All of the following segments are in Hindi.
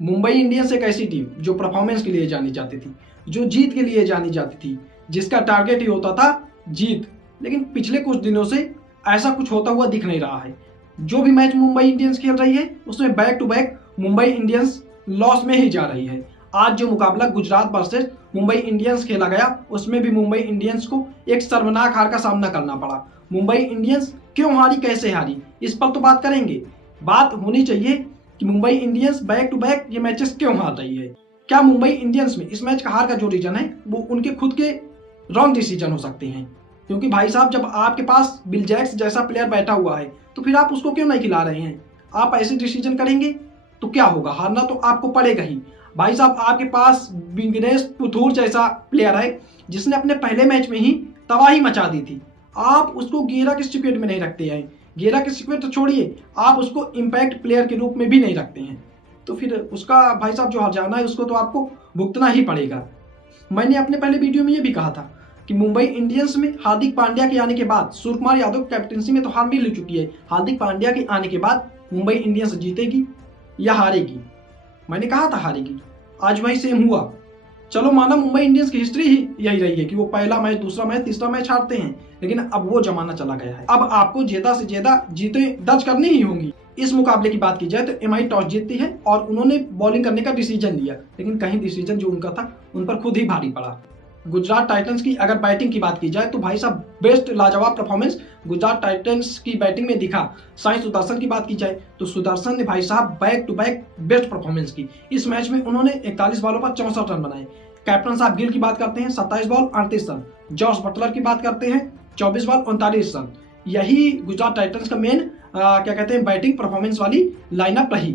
मुंबई इंडियंस एक ऐसी टीम जो परफॉर्मेंस के लिए जानी जाती थी, जो जीत के लिए जानी जाती थी, जिसका टारगेट ही होता था जीत। लेकिन पिछले कुछ दिनों से ऐसा कुछ होता हुआ दिख नहीं रहा है। जो भी मैच मुंबई इंडियंस खेल रही है उसमें back to back Mumbai Indians loss में ही जा रही है। आज जो मुकाबला गुजरात वर्सेस मुंबई इंडियंस खेला गया उसमें भी मुंबई इंडियंस को एक शर्मनाक हार का सामना करना पड़ा। मुंबई इंडियंस क्यों हारी, कैसे हारी, इस पर तो बात करेंगे। बात होनी चाहिए कि Mumbai Indians back to back ये मैचेस क्यों हार रही है। क्या मुंबई इंडियंस में इस मैच का हार का जो रीजन है वो उनके खुद के रॉन्ग डिसीजन हो सकते हैं। क्योंकि भाई साहब, जब आपके पास बिल जैक्स जैसा प्लेयर बैठा हुआ है तो फिर आप उसको क्यों नहीं खिला रहे हैं। आप ऐसे डिसीजन करेंगे तो क्या होगा, हारना तो आपको पड़ेगा ही। भाई साहब, आपके पास विघ्नेश पुथुर जैसा प्लेयर है जिसने अपने पहले मैच में ही तबाही मचा दी थी। आप उसको गेरा के स्क्वाड में नहीं रखते हैं। गेरा के स्क्वाड तो छोड़िए, आप उसको इम्पैक्ट प्लेयर के रूप में भी नहीं रखते हैं। तो फिर उसका भाई साहब जो हर्जाना है उसको तो आपको भुगतना ही पड़ेगा। मैंने अपने पहले वीडियो में ये भी कहा था कि मुंबई इंडियंस में हार्दिक पांड्या के आने के बाद सूर्य कुमार यादव कैप्टनसी में तो हार मिल चुकी है। हार्दिक पांड्या के आने के बाद मुंबई इंडियंस जीतेगी या हारेगी। मैंने कहा था हारेगी, आज वही सेम हुआ। चलो माना मुंबई इंडियंस की हिस्ट्री ही यही रही है कि वो पहला मैच, दूसरा मैच, तीसरा मैच हारते हैं, लेकिन अब वो जमाना चला गया है। अब आपको ज्यादा से ज्यादा जीतें दर्ज करनी ही होंगी। इस मुकाबले की बात की जाए तो एमआई टॉस जीतती है और उन्होंने बॉलिंग करने का डिसीजन लिया, लेकिन कहीं डिसीजन जो उनका था उन पर खुद ही भारी पड़ा। गुजरात टाइटंस की अगर बैटिंग की बात की जाए तो भाई साहब बेस्ट लाजवाब परफॉर्मेंस गुजरात टाइटंस की बैटिंग में दिखा। साई सुदर्शन की बात की जाए तो सुदर्शन ने भाई साहब back to back best performance की। इस मैच में उन्होंने 41 बॉलों पर 64 रन बनाए। कैप्टन साहब गिल की बात करते हैं 27 बॉल 38 रन। जॉस बटलर की बात करते हैं 24 बॉल 39 रन। यही गुजरात टाइटंस का मेन क्या कहते हैं बैटिंग परफॉर्मेंस वाली लाइनअप रही।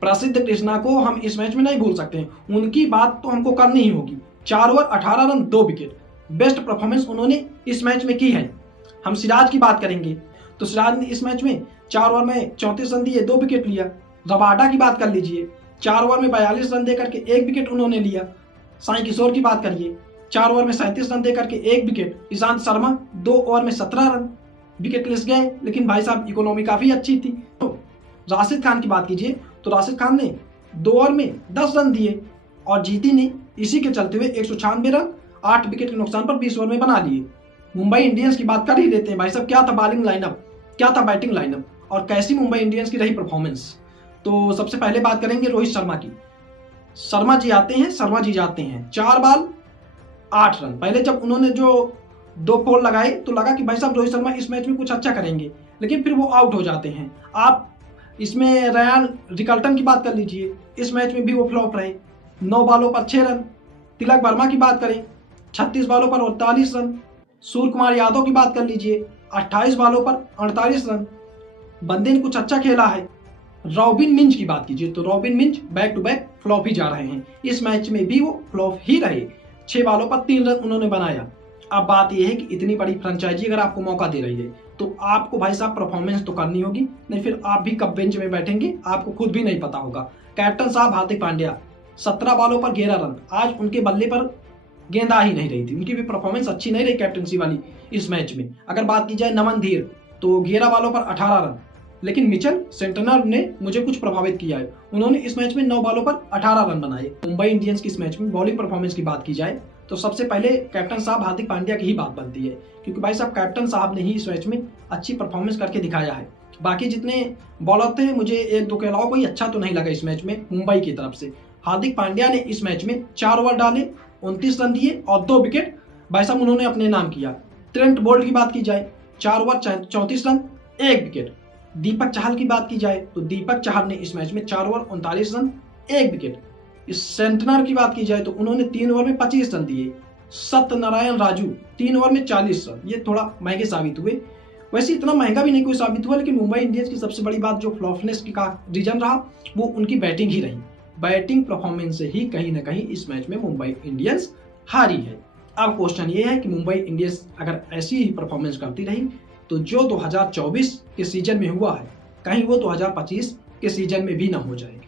प्रसिद्ध कृष्णा को हम इस मैच में नहीं भूल सकते हैं, उनकी बात तो हमको करनी ही होगी। 4 over 18 run 2 wicket, best performance उन्होंने इस मैच में की है। हम सिराज की बात करेंगे तो सिराज ने इस मैच में 4 ओवर में 34 रन दिए, 2 विकेट लिया। रबाडा की बात कर लीजिए, 4 ओवर में 42 रन देकर के 1 विकेट उन्होंने लिया। साई किशोर की बात करिए, 4 ओवर में 37 रन देकर के 1 विकेट। ईशांत शर्मा 2 ओवर में 17 रन, विकेट लेस गए, लेकिन भाई साहब इकोनॉमी काफी अच्छी थी। तो राशिद खान की बात कीजिए तो राशिद खान ने 2 ओवर में 10 रन दिए और जीती ने इसी के चलते हुए 196 रन 8 विकेट के नुकसान पर 20 ओवर में बना लिए। मुंबई इंडियंस की बात कर ही लेते हैं भाई साहब, क्या था बॉलिंग लाइनअप, क्या था बैटिंग लाइनअप और कैसी मुंबई इंडियंस की रही परफॉर्मेंस। तो सबसे पहले बात करेंगे रोहित शर्मा की। शर्मा जी आते हैं, शर्मा जी जाते हैं, 4 बॉल 8 रन। पहले जब उन्होंने जो 2 फोर लगाए तो लगा कि भाई साहब रोहित शर्मा इस मैच में कुछ अच्छा करेंगे, लेकिन फिर वो आउट हो जाते हैं। आप इसमें रयान रिकल्टन की बात कर लीजिए, इस मैच में भी वो फ्लॉप रहे, 9 बॉलों पर 6 रन। तिलक वर्मा की बात करें 36 बॉलों पर 48 रन। सूर्य कुमार यादव की बात कर लीजिए 28 बॉलों पर 48 रन। बंदे ने कुछ अच्छा खेला है। रॉबिन मिंज की बात कीजिए तो Robin Minz back to back flop ही जा रहे हैं। इस मैच में भी वो फ्लॉप ही रहे, 6 बॉलों पर 3 रन उन्होंने बनाया। अब बात यह है कि इतनी बड़ी फ्रेंचाइजी अगर आपको मौका दे रही है तो आपको भाई साहब परफॉर्मेंस तो करनी होगी, नहीं फिर आप भी कब बेंच में बैठेंगे आपको खुद भी नहीं पता होगा। कैप्टन साहब हार्दिक पांड्या 17 बॉलों पर 11 रन। आज उनके बल्ले पर गेंद आ ही नहीं रही थी, उनकी भी परफॉर्मेंस अच्छी नहीं रही कैप्टनसी वाली इस मैच में। अगर बात की जाए नमन धीर तो 11 बॉलों पर 18 रन, लेकिन मिचेल सेंटनर ने मुझे कुछ प्रभावित किया है। उन्होंने इस मैच में 9 बॉलों पर 18 रन बनाए। मुंबई इंडियंस की इस मैच में बॉलिंग परफॉर्मेंस की बात की जाए तो सबसे पहले कैप्टन साहब हार्दिक पांड्या की ही बात बनती है, क्योंकि भाई साहब कैप्टन साहब ने ही इस मैच में अच्छी परफॉर्मेंस करके दिखाया है। बाकी जितने बॉलर थे मुझे 1-2 के अलावा कोई अच्छा तो नहीं लगा इस मैच में मुंबई की तरफ से। हार्दिक पांड्या ने इस मैच में 4 ओवर डाले, 29 रन दिए और 2 विकेट भाई साहब उन्होंने अपने नाम किया। ट्रेंट बोल्ट की बात की जाए 4 ओवर 34 रन 1 विकेट। दीपक चाहल की बात की जाए तो दीपक चाहल ने इस मैच में 4 ओवर 39 रन 1 विकेट। इस सेंटनर की बात की जाए तो उन्होंने 3 ओवर में 25 रन दिए। सत्यनारायण राजू 3 ओवर में 40 रन, ये थोड़ा महंगे साबित हुए। वैसे इतना महंगा भी नहीं कोई साबित हुआ, लेकिन मुंबई इंडियंस की सबसे बड़ी बात जो फ्लॉपनेस का रीजन रहा वो उनकी बैटिंग ही रही। बैटिंग परफॉर्मेंस से ही कहीं ना कहीं इस मैच में मुंबई इंडियंस हारी है। अब क्वेश्चन ये है कि मुंबई इंडियंस अगर ऐसी ही परफॉर्मेंस करती रही तो जो 2024 के सीजन में हुआ है कहीं वो 2025 के सीजन में भी ना हो जाए।